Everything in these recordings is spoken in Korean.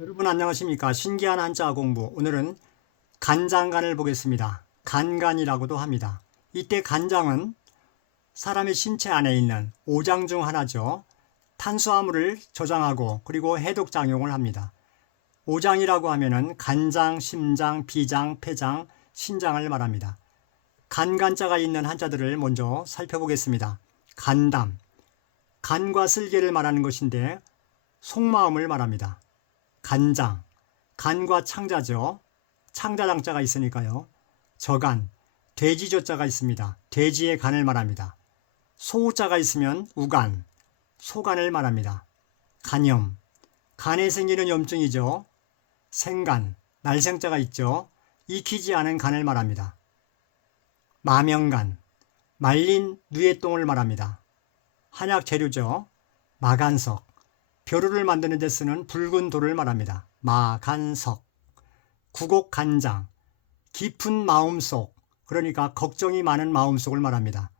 여러분 안녕하십니까? 신기한 한자 공부. 오늘은 간장간을 보겠습니다. 간간이라고도 합니다. 이때 간장은 사람의 신체 안에 있는 오장 중 하나죠. 탄수화물을 저장하고 그리고 해독 작용을 합니다. 오장이라고 하면은 간장, 심장, 비장, 폐장, 신장을 말합니다. 간간자가 있는 한자들을 먼저 살펴보겠습니다. 간담. 간과 쓸개를 말하는 것인데 속마음을 말합니다 간장, 간과 창자죠. 창자장자가 있으니까요. 저간, 돼지조자가 있습니다. 돼지의 간을 말합니다. 소우자가 있으면 우간, 소간을 말합니다. 간염, 간에 생기는 염증이죠. 생간, 날생자가 있죠. 익히지 않은 간을 말합니다. 마명간, 말린 누에똥을 말합니다. 한약 재료죠. 마간석, 벼루를 만드는 데 쓰는 붉은 돌을 말합니다. 마간석, 구곡간장, 깊은 마음속, 그러니까 걱정이 많은 마음속을 말합니다.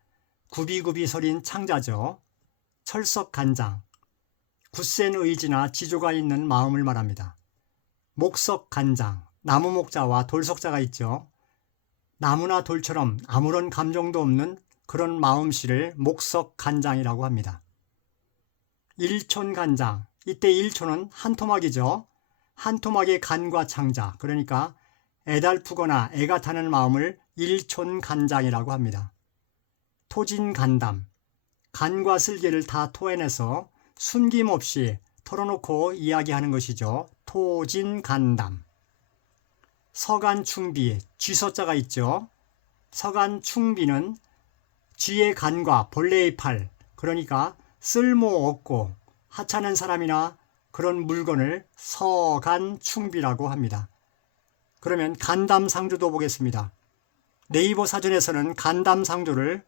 구비구비 서린 창자죠. 철석간장, 굳센 의지나 지조가 있는 마음을 말합니다. 목석간장, 나무 목자와 돌석자가 있죠. 나무나 돌처럼 아무런 감정도 없는 그런 마음씨를 목석간장이라고 합니다. 일촌간장. 이때 일촌은 한 토막이죠. 한 토막의 간과 창자. 그러니까 애달프거나 애가 타는 마음을 일촌간장이라고 합니다. 토진간담. 간과 쓸개를 다 토해내서 숨김없이 털어놓고 이야기하는 것이죠. 토진간담. 서간충비. 쥐서자가 있죠. 서간충비는 쥐의 간과 벌레의 팔. 그러니까 쓸모없고 하찮은 사람이나 그런 물건을 서간충비라고 합니다. 그러면 간담상조도 보겠습니다. 네이버 사전에서는 간담상조를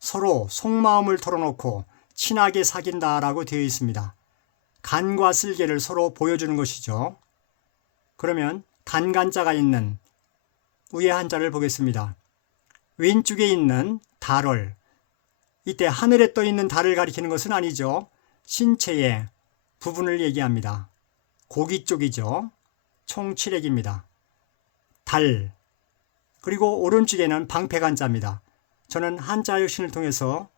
서로 속마음을 털어놓고 친하게 사귄다라고 되어 있습니다. 간과 쓸개를 서로 보여주는 것이죠. 그러면 간간자가 있는 위에 한자를 보겠습니다. 왼쪽에 있는 달을 이때 하늘에 떠 있는 달을 가리키는 것은 아니죠. 신체의 부분을 얘기합니다. 고기 쪽이죠. 총 7액입니다. 달. 그리고 오른쪽에는 방패간자입니다. 저는 한자 혁신을 통해서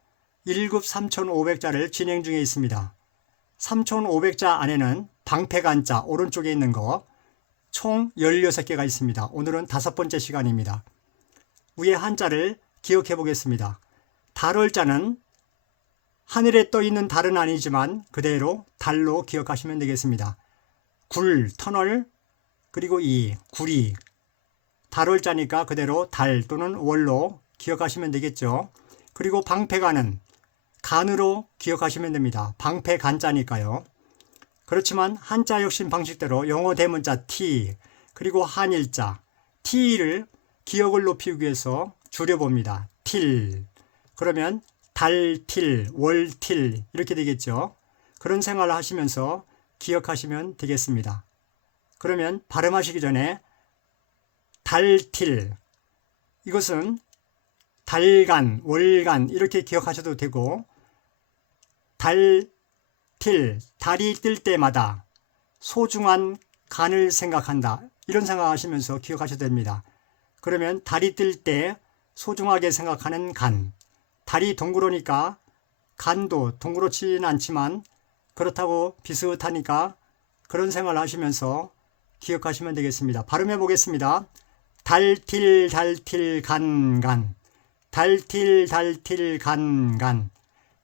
1급 3,500자를 진행 중에 있습니다. 3,500자 안에는 방패간자 오른쪽에 있는 거 총 16개가 있습니다. 오늘은 다섯 번째 시간입니다. 위에 한자를 기억해 보겠습니다. 달월자는 하늘에 떠 있는 달은 아니지만 그대로 달로 기억하시면 되겠습니다. 굴, 터널, 그리고 이 굴이 달월자니까 그대로 달 또는 월로 기억하시면 되겠죠. 그리고 방패간은 간으로 기억하시면 됩니다. 방패 간자니까요. 그렇지만 한자 혁신 방식대로 영어 대문자 T 그리고 한일자 T를 기억을 높이기 위해서 줄여봅니다. 틸 그러면 달틸, 월틸 이렇게 되겠죠. 그런 생활을 하시면서 기억하시면 되겠습니다. 그러면 발음하시기 전에 달틸 이것은 달간, 월간 이렇게 기억하셔도 되고 달틸, 달이 뜰 때마다 소중한 간을 생각한다 이런 생각하시면서 기억하셔도 됩니다. 그러면 달이 뜰 때 소중하게 생각하는 간 달이 덩그러니까 간도 덩그렇지는 않지만 그렇다고 비슷하니까 그런 생활을 하시면서 기억하시면 되겠습니다. 발음해 보겠습니다. 달틸 달틸 간간 달틸 달틸 간간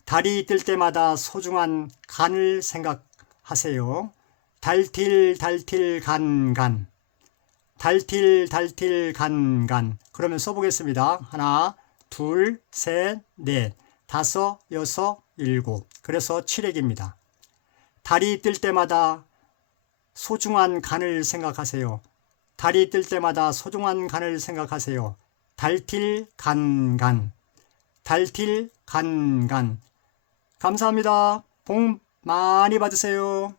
달이 뜰 때마다 소중한 간을 생각하세요. 달틸 달틸 간간 달틸 달틸 간간 그러면 써보겠습니다. 하나 둘, 셋, 넷, 다섯, 여섯, 일곱. 그래서 칠액입니다. 달이 뜰 때마다 소중한 간을 생각하세요. 달이 뜰 때마다 소중한 간을 생각하세요. 달틸 간간. 달틸 간간. 감사합니다. 복 많이 받으세요.